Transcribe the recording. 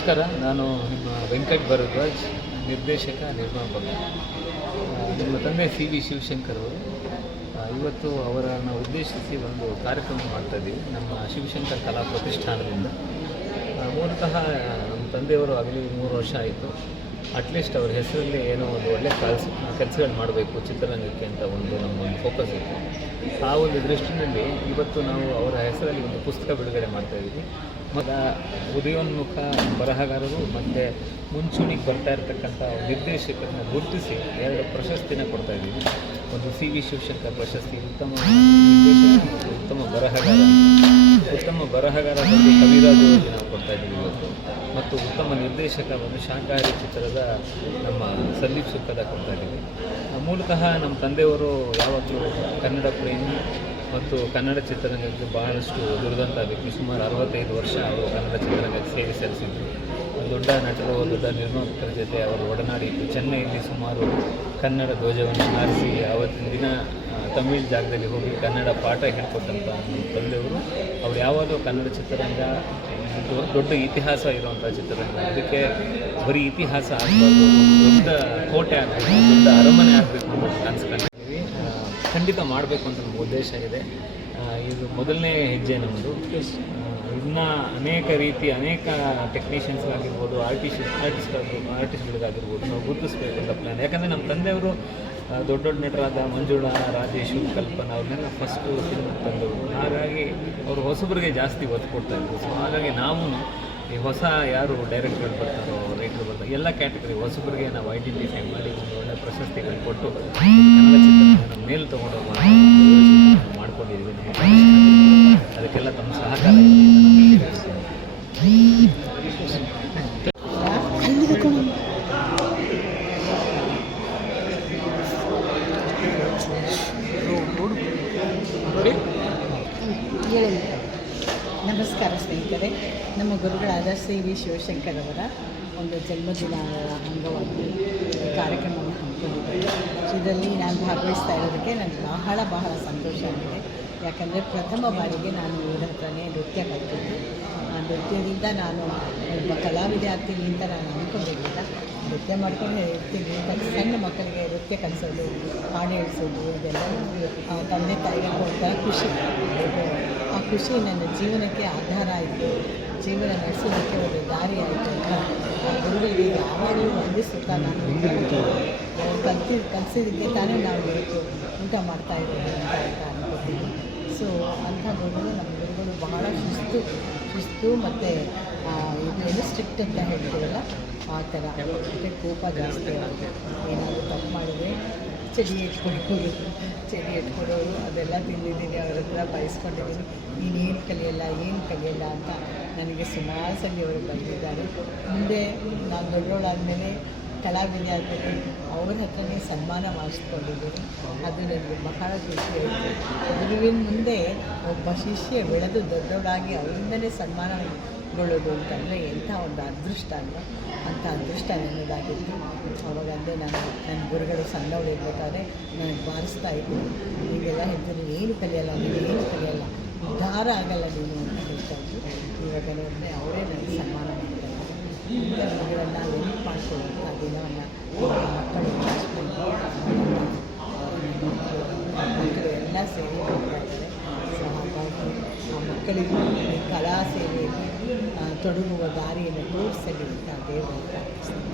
ನಮಸ್ಕಾರ. ನಾನು ನಿಮ್ಮ ವೆಂಕಟ್ ಭರದ್ವಾಜ್, ನಿರ್ದೇಶಕ, ನಿರ್ಮಾಪಕ. ನಿಮ್ಮ ತಂದೆ ಸಿ.ವಿ. ಶಿವಶಂಕರ್ ಅವರು. ಇವತ್ತು ಅವರನ್ನು ಉದ್ದೇಶಿಸಿ ಒಂದು ಕಾರ್ಯಕ್ರಮ ಮಾಡ್ತಾಯಿದ್ದೀವಿ ನಮ್ಮ ಶಿವಶಂಕರ್ ಕಲಾ ಪ್ರತಿಷ್ಠಾನದಿಂದ. ಮೂಲತಃ ನಮ್ಮ ತಂದೆಯವರು ಆಗಲಿ 3 ವರ್ಷ ಆಯಿತು. ಅಟ್ಲೀಸ್ಟ್ ಅವ್ರ ಹೆಸರಲ್ಲಿ ಏನೋ ಒಂದು ಒಳ್ಳೆ ಕೆಲಸಗಳು ಮಾಡಬೇಕು ಚಿತ್ರರಂಗಕ್ಕೆ ಅಂತ ನಮ್ಮ ಫೋಕಸ್ ಇತ್ತು. ಆ ಒಂದು ದೃಷ್ಟಿನಲ್ಲಿ ಇವತ್ತು ನಾವು ಅವರ ಹೆಸರಲ್ಲಿ ಒಂದು ಪುಸ್ತಕ ಬಿಡುಗಡೆ ಮಾಡ್ತಾಯಿದ್ದೀವಿ. ಮತ್ತು ಉದಯೋನ್ಮುಖ ಬರಹಗಾರರು ಮತ್ತು ಮುಂಚೂಣಿಗೆ ಬರ್ತಾ ಇರ್ತಕ್ಕಂಥ ನಿರ್ದೇಶಕರನ್ನ ಗುರುತಿಸಿ 2 ಪ್ರಶಸ್ತಿನ ಕೊಡ್ತಾಯಿದ್ದೀವಿ. ಒಂದು ಸಿ.ವಿ. ಶಿವಶಂಕರ್ ಪ್ರಶಸ್ತಿ, ಉತ್ತಮ ನಿರ್ದೇಶಕ ಮತ್ತು ಉತ್ತಮ ಬರಹಗಾರ. ಉತ್ತಮ ಬರಹಗಾರರಲ್ಲಿ ಕವಿರಾಜ್ ಅವರಿಗೆ ನಾವು ಕೊಡ್ತಾಯಿದ್ದೀವಿ ಇವತ್ತು. ಮತ್ತು ಉತ್ತಮ ನಿರ್ದೇಶಕ ಒಂದು ಶಾಕಾಹಾರಿ ಚಿತ್ರದ ನಮ್ಮ ಸಂದೀಪ್ ಸುಕ್ಕದ ಕೊಡ್ತಾಯಿದ್ದೀವಿ. ಮೂಲತಃ ನಮ್ಮ ತಂದೆಯವರು ಯಾವತ್ತೂ ಕನ್ನಡ ಪ್ರೇಮಿ ಮತ್ತು ಕನ್ನಡ ಚಿತ್ರರಂಗಕ್ಕೆ ಬಹಳಷ್ಟು ದುಡಿದಂಥ ವ್ಯಕ್ತಿ. ಸುಮಾರು 65 ವರ್ಷ ಅವರು ಕನ್ನಡ ಚಿತ್ರರಂಗಕ್ಕೆ ಸೇವೆ ಸಲ್ಲಿಸಿದ್ರು. ದೊಡ್ಡ ನಟರು, ದೊಡ್ಡ ನಿರ್ಮಾಪಕರ ಜೊತೆ ಅವರು ಒಡನಾಡಿದ್ದು. ಚೆನ್ನೈಯಲ್ಲಿ ಸುಮಾರು ಕನ್ನಡ ಧ್ವಜವನ್ನು ಹಾರಿಸಿ ಆವತ್ತಿನ ದಿನ ತಮಿಳ್ ಜಾಗದಲ್ಲಿ ಹೋಗಿ ಕನ್ನಡ ಪಾಠ ಹೇಳ್ಕೊಟ್ಟಂಥ ನಮ್ಮ ತಂದೆಯವರು. ಅವ್ರು ಯಾವಾಗಲೂ ಕನ್ನಡ ಚಿತ್ರರಂಗ ದೊಡ್ಡ ಇತಿಹಾಸ ಇರುವಂಥ ಚಿತ್ರರಂಗ, ಅದಕ್ಕೆ ಬರೀ ಇತಿಹಾಸ ಆಗಬಾರ್ದು, ದೊಡ್ಡ ಕೋಟೆ ಆಗಬೇಕು, ದೊಡ್ಡ ಅರಮನೆ ಆಗಬೇಕು ಅಂತ ಅನ್ಸ್ಕೊಂಡಿದ್ದೀವಿ. ಖಂಡಿತ ಮಾಡಬೇಕು ಅಂತ ನಮ್ಮ ಉದ್ದೇಶ ಇದೆ. ಇದು ಮೊದಲನೇ ಹೆಜ್ಜೆ ನಮ್ಮದು. ಇನ್ನೂ ಅನೇಕ ಟೆಕ್ನಿಷಿಯನ್ಸ್ಗಾಗಿರ್ಬೋದು, ಆರ್ಟಿಸ್ಟ್ಗಳಿಗಾಗಿರ್ಬೋದು ನಾವು ಗುರುತಿಸ್ಬೇಕು ಅಂತ ಪ್ಲ್ಯಾನ್. ಯಾಕಂದರೆ ನಮ್ಮ ತಂದೆಯವರು ದೊಡ್ಡ ನಟರಾದ ಮಂಜುಳಾ, ರಾಜೇಶು, ಕಲ್ಪನಾ ಅವ್ರನ್ನೆಲ್ಲ ಫಸ್ಟು ಸಿನಿಮಾಗೆ ತಂದವರು. ಹಾಗಾಗಿ ಅವರು ಹೊಸಬರಿಗೆ ಜಾಸ್ತಿ ಒತ್ತು ಕೊಡ್ತಾಯಿದ್ರು. ಸೊ ಹಾಗಾಗಿ ನಾವು ಈ ಹೊಸ ಯಾರು ಡೈರೆಕ್ಟರ್ಗಳು ಬರ್ತಾರೋ, ರೈಟರ್ ಬರ್ತಾರೆ, ಎಲ್ಲ ಕ್ಯಾಟಗರಿ ಹೊಸಬರಿಗೆ ನಾವು ಐಡೆಂಟಿಫೈ ಮಾಡಿ ಒಂದು ಒಳ್ಳೆಯ ಪ್ರಶಸ್ತಿಗಳು ಕೊಟ್ಟು ಕನ್ನಡ ಚಿತ್ರವನ್ನು ಮೇಲೆ ತೊಗೊಂಡೋಗುವ ಮಾಡ್ಕೊಂಡಿದ್ದೀವಿ. ಅದಕ್ಕೆಲ್ಲ ತಮ್ಮ ಸಹಕಾರ ನಮಸ್ಕಾರ ಸ್ನೇಹಿತರೆ. ನಮ್ಮ ಗುರುಗಳಾದ ಸಿ.ವಿ. ಶಿವಶಂಕರ್ ಅವರ ಒಂದು ಜನ್ಮದಿನ ಅಂಗವಾಗಿ ಕಾರ್ಯಕ್ರಮವನ್ನು ಹಮ್ಮಿಕೊಂಡಿದ್ದೇವೆ. ಇದರಲ್ಲಿ ನಾನು ಭಾಗವಹಿಸ್ತಾ ಇರೋದಕ್ಕೆ ನನಗೆ ಬಹಳ ಸಂತೋಷ ಆಗಿದೆ. ಯಾಕಂದರೆ ಪ್ರಥಮ ಬಾರಿಗೆ ನಾನು ಇವರ ಹತ್ರನೇ ನೃತ್ಯ ಕಲಿತಿದ್ದು. ನೃತ್ಯದಿಂದ ನಾನು ಒಬ್ಬ ಕಲಾವಿದೆ ಆಗ್ತೀನಿ ಅಂತ ನಾನು ಅಂದ್ಕೊಂಡಿರಲಿಲ್ಲ. ನೃತ್ಯ ಮಾಡ್ಕೊಂಡು ಇರ್ತೀನಿ ಅಂತ ಸಣ್ಣ ಮಕ್ಕಳಿಗೆ ನೃತ್ಯ ಕಲಿಸೋದು, ಹಾಡು ಹೇಳಿಸೋದು, ಇದೆಲ್ಲ ತಂದೆ ತಾಯಿಗೆ ಒಂಥರ ಖುಷಿ. ಆ ಖುಷಿ ನನ್ನ ಜೀವನಕ್ಕೆ ಆಧಾರ ಆಯಿತು, ಜೀವನ ನಡೆಸೋದಕ್ಕೆ ಒಂದು ದಾರಿ ಆಯಿತು ಅಂತ ಗುರುಗಳಿಗೆ ಯಾವಾಗಲೂ ವಂದಿಸುತ್ತಾ ನಾನು ಕಲಿಸಿದ್ದಕ್ಕೆ ತಾನೇ ನಾವು ಇವತ್ತು ಊಟ ಮಾಡ್ತಾಯಿರೋದು ಅಂತ ಅನ್ಕೋತೀನಿ. ಸೊ ಅಂಥ ಗುರುಗಳು ನಮ್ಮ ಗುರುಗಳು ಬಹಳ ಶಿಸ್ತು ಮತ್ತು ಇದು ಸ್ಟ್ರಿಕ್ಟ್ ಅಂತ ಹೇಳ್ತೀವಲ್ಲ ಆ ಥರ. ಮತ್ತು ಕೋಪ ಜಾಸ್ತಿ ಆಗುತ್ತೆ. ಏನಾದರೂ ತಪ್ಪು ಮಾಡಿದರೆ ಚಡಿ ಎಟ್ಕೊಡೋರು ಅದೆಲ್ಲ ತಿಂದಿದ್ದೀನಿ. ಅವ್ರ ಹತ್ರ ಬಯಸ್ಕೊಂಡಿದ್ದೀನಿ, ನೀನೇನು ಕಲಿಯಲ್ಲ ಅಂತ ನನಗೆ ಸುಮಾರು ಸಲ ಅವರು ಬಂದಿದ್ದಾರೆ. ಮುಂದೆ ನಾನು ದೊಡ್ಡವಳಾದಮೇಲೆ ಕಲಾವಿದೆ ಆದಮೇಲೆ ಅವ್ರ ಹತ್ರನೇ ಸನ್ಮಾನ ಮಾಡಿಸ್ಕೊಂಡಿದ್ದೀನಿ. ಅದು ನನಗೆ ಬಹಳ ಖುಷಿಯಾಯಿತು. ಗುರುವಿನ ಮುಂದೆ ಒಬ್ಬ ಶಿಷ್ಯ ಬೆಳೆದು ದೊಡ್ಡವಳಾಗಿ ಅವರಿಂದಲೇ ಸನ್ಮಾನಗೊಳ್ಳೋದು ಅಂತಂದರೆ ಎಂಥ ಒಂದು ಅದೃಷ್ಟ ಅಲ್ವ. ಅಂಥ ಅದೃಷ್ಟ ನನ್ನದಾಗಿತ್ತು. ಅವಾಗಂದರೆ ನನ್ನ ಗುರುಗಳು ಸಣ್ಣವಳಿರ್ಬೇಕಾದ್ರೆ ನನಗೆ ಬಾರಿಸ್ತಾ ಇದ್ದೀನಿ, ನೀವೆಲ್ಲ ಹೇಳ್ತೀನಿ ಏನು ಕಲಿಯಲ್ಲ, ಉದ್ಧಾರ ಆಗಲ್ಲ ನೀನು ಅಂತ ಹೇಳ್ತಾಯಿದ್ರು. ಇವಾಗ ನೋಡಿದ್ರೆ ಅವರೇ ನನಗೆ ಸನ್ಮಾನ ಮಾಡ್ತಾರೆ. ಇಂಥ ಗುರುಗಳನ್ನು ನೆನಪು ಮಾಡಿಕೊಳ್ಳುವಂಥ ದಿನವನ್ನು ಮಕ್ಕಳು ಎಲ್ಲ ಸೇರಿ ಮಾಡ್ತಾ ಇದ್ದಾರೆ. ಸೊ ಹಾಗಾಗಿ ಆ ಮಕ್ಕಳಿಗೂ ಈ ಕಲಾ ಸೇವೆಯಲ್ಲಿ ತೊಡಗುವ ದಾರಿಯನ್ನು ತೋರಿಸಲಿ ಅಂತ ದೇವರನ್ನು ಪ್ರಾರ್ಥಿಸ್ತೀನಿ.